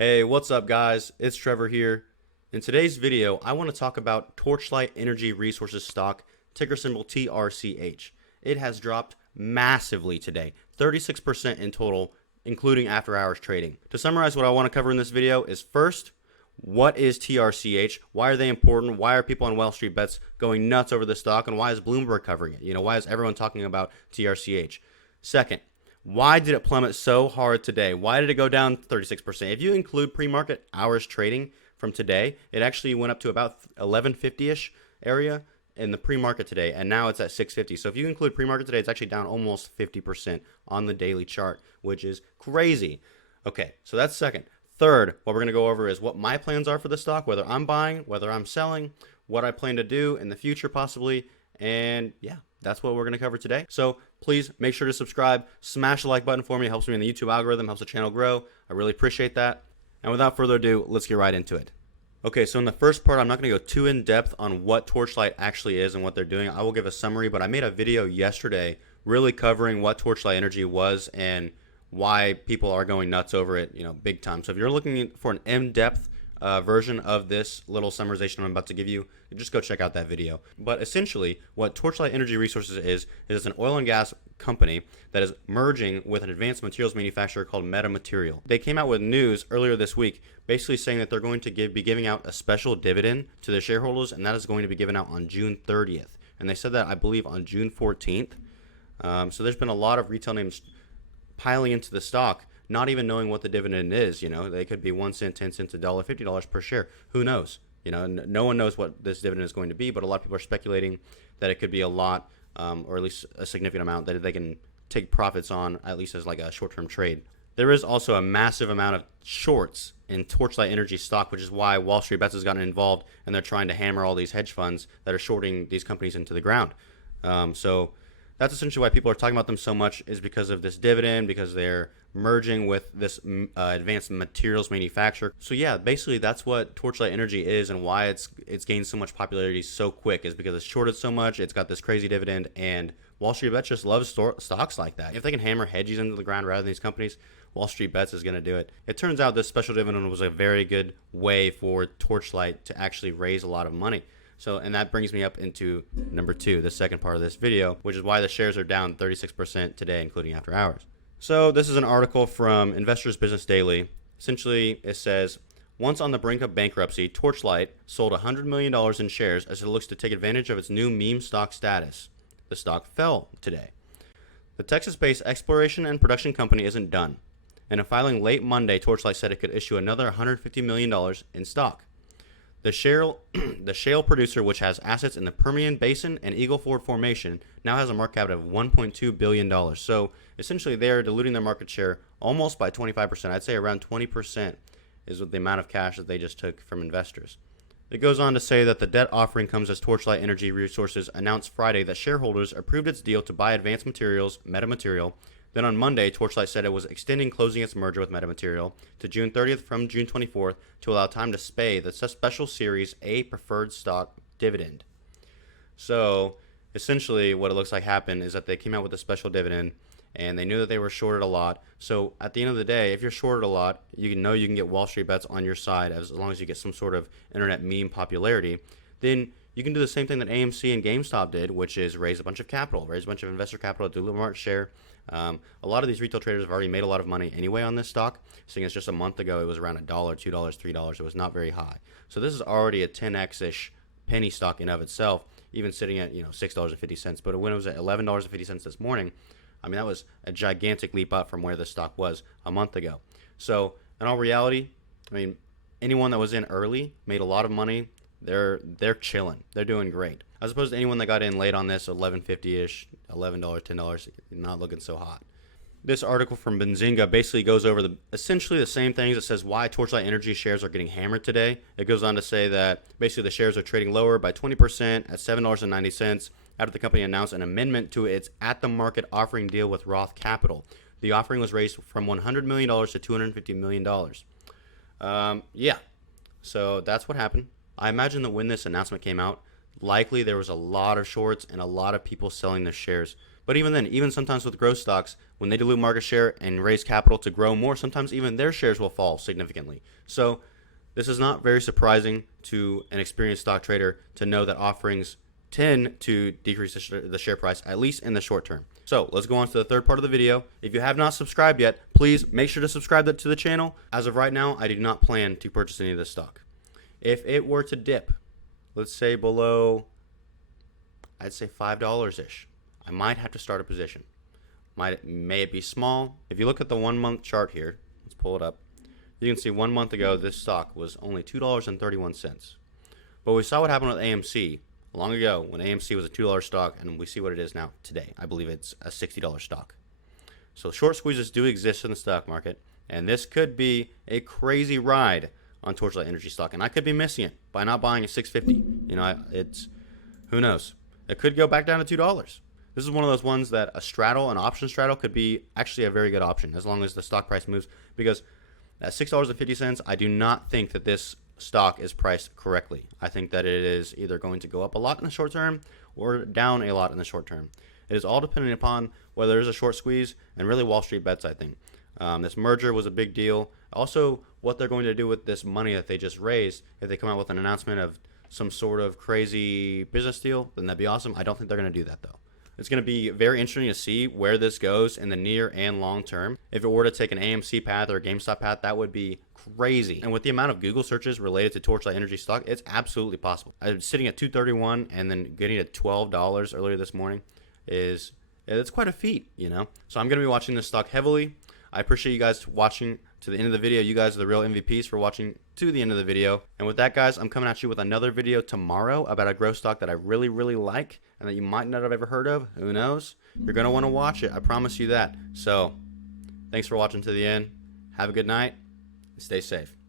Hey, what's up guys? It's Trevor here. In today's video, I want to talk about Torchlight Energy Resources stock, ticker symbol TRCH. It has dropped massively today, 36% in total, including after hours trading. To summarize what I want to cover in this video is first, what is TRCH? Why are they important? Why are people on Wall Street Bets going nuts over the stock? And why is Bloomberg covering it? Why is everyone talking about TRCH? Second, why did it plummet so hard today? Why did it go down 36%? If you include pre-market hours trading from today, it actually went up to about 1150-ish area in the pre-market today, and now it's at 650. So if you include pre-market today, it's actually down almost 50% on the daily chart, which is crazy. Okay, so that's second. Third, what we're going to go over is what my plans are for the stock, whether I'm buying, whether I'm selling, what I plan to do in the future possibly, and yeah, that's what we're going to cover today. So please make sure to subscribe, smash the like button for me. It helps me in the YouTube algorithm, helps the channel grow. I really appreciate that. And without further ado, let's get right into it. Okay, so in the first part, I'm not going to go too in depth on what Torchlight actually is and what they're doing. I will give a summary, but I made a video yesterday really covering what Torchlight Energy was and why people are going nuts over it, big time. So if you're looking for an in-depth version of this little summarization I'm about to give you, just go check out that video. But essentially, what Torchlight Energy Resources is it's an oil and gas company that is merging with an advanced materials manufacturer called Metamaterial. They came out with news earlier this week basically saying that they're going to be giving out a special dividend to their shareholders, and that is going to be given out on June 30th. And they said that, I believe, on June 14th. So there's been a lot of retail names piling into the stock, not even knowing what the dividend is. They could be 1 cent, 10 cents, $1, $50 per share. Who knows? No one knows what this dividend is going to be, but a lot of people are speculating that it could be a lot, or at least a significant amount that they can take profits on, at least as like a short-term trade. There is also a massive amount of shorts in Torchlight Energy stock, which is why Wall Street Bets has gotten involved, and they're trying to hammer all these hedge funds that are shorting these companies into the ground. So that's essentially why people are talking about them so much, is because of this dividend, because they're merging with this advanced materials manufacturer. So yeah, basically that's what Torchlight Energy is, and why it's gained so much popularity so quick is because it's shorted so much, it's got this crazy dividend, and Wall Street Bets just loves stocks like that. If they can hammer hedges into the ground rather than these companies, Wall Street Bets is going to do it. It turns out this special dividend was a very good way for Torchlight to actually raise a lot of money. So, and that brings me up into number 2, the second part of this video, which is why the shares are down 36% today, including after hours. So this is an article from Investors Business Daily. Essentially, it says, once on the brink of bankruptcy, Torchlight sold $100 million in shares as it looks to take advantage of its new meme stock status. The stock fell today. The Texas-based exploration and production company isn't done. In a filing late Monday, Torchlight said it could issue another $150 million in stock. The shale producer, which has assets in the Permian Basin and Eagle Ford Formation, now has a market cap of $1.2 billion. So essentially, they are diluting their market share almost by 25%. I'd say around 20% is the amount of cash that they just took from investors. It goes on to say that the debt offering comes as Torchlight Energy Resources announced Friday that shareholders approved its deal to buy Advanced Materials, Metamaterial. Then on Monday, Torchlight said it was extending closing its merger with Metamaterial to June 30th from June 24th to allow time to pay the special Series A preferred stock dividend. So essentially what it looks like happened is that they came out with a special dividend, and they knew that they were shorted a lot. So at the end of the day, if you're shorted a lot, you can get Wall Street Bets on your side as long as you get some sort of internet meme popularity. Then you can do the same thing that AMC and GameStop did, which is raise a bunch of capital, raise a bunch of investor capital, do a little market share. A lot of these retail traders have already made a lot of money anyway on this stock, seeing as just a month ago it was around $1, $2, $3. It was not very high. So this is already a 10x-ish penny stock in of itself, even sitting at $6.50. But when it was at $11.50 this morning, that was a gigantic leap up from where this stock was a month ago. So in all reality, anyone that was in early made a lot of money. They're chilling. They're doing great. As opposed to anyone that got in late on this, $11.50-ish, $11, $10, not looking so hot. This article from Benzinga basically goes over essentially the same things. It says why Torchlight Energy shares are getting hammered today. It goes on to say that basically the shares are trading lower by 20% at $7.90 after the company announced an amendment to its at-the-market offering deal with Roth Capital. The offering was raised from $100 million to $250 million. Yeah, so that's what happened. I imagine that when this announcement came out, likely there was a lot of shorts and a lot of people selling their shares. But even then, even sometimes with growth stocks, when they dilute market share and raise capital to grow more, sometimes even their shares will fall significantly. So this is not very surprising to an experienced stock trader to know that offerings tend to decrease the share price, at least in the short term. So let's go on to the third part of the video. If you have not subscribed yet, please make sure to subscribe to the channel. As of right now, I do not plan to purchase any of this stock. If it were to dip, let's say below, I'd say $5-ish, I might have to start a position. May it be small? If you look at the 1 month chart here, let's pull it up. You can see 1 month ago, this stock was only $2.31. But we saw what happened with AMC long ago when AMC was a $2 stock, and we see what it is now today. I believe it's a $60 stock. So short squeezes do exist in the stock market, and this could be a crazy ride on Torchlight Energy stock, and I could be missing it by not buying at $6.50. You know, it's, who knows? It could go back down to $2. This is one of those ones that a straddle, an option straddle, could be actually a very good option as long as the stock price moves, because at $6.50, I do not think that this stock is priced correctly. I think that it is either going to go up a lot in the short term or down a lot in the short term. It is all dependent upon whether there's a short squeeze and really Wall Street bets, I think. This merger was a big deal. Also, what they're going to do with this money that they just raised, if they come out with an announcement of some sort of crazy business deal, then that'd be awesome. I don't think they're going to do that, though. It's going to be very interesting to see where this goes in the near and long term. If it were to take an AMC path or a GameStop path, that would be crazy. And with the amount of Google searches related to Torchlight Energy stock, it's absolutely possible. I'm sitting at $2.31 and then getting to $12 earlier this morning it's quite a feat, you know. So I'm going to be watching this stock heavily. I appreciate you guys watching to the end of the video. You guys are the real MVPs for watching to the end of the video. And with that, guys, I'm coming at you with another video tomorrow about a growth stock that I really, really like and that you might not have ever heard of. Who knows? You're going to want to watch it. I promise you that. So thanks for watching to the end. Have a good night. Stay safe.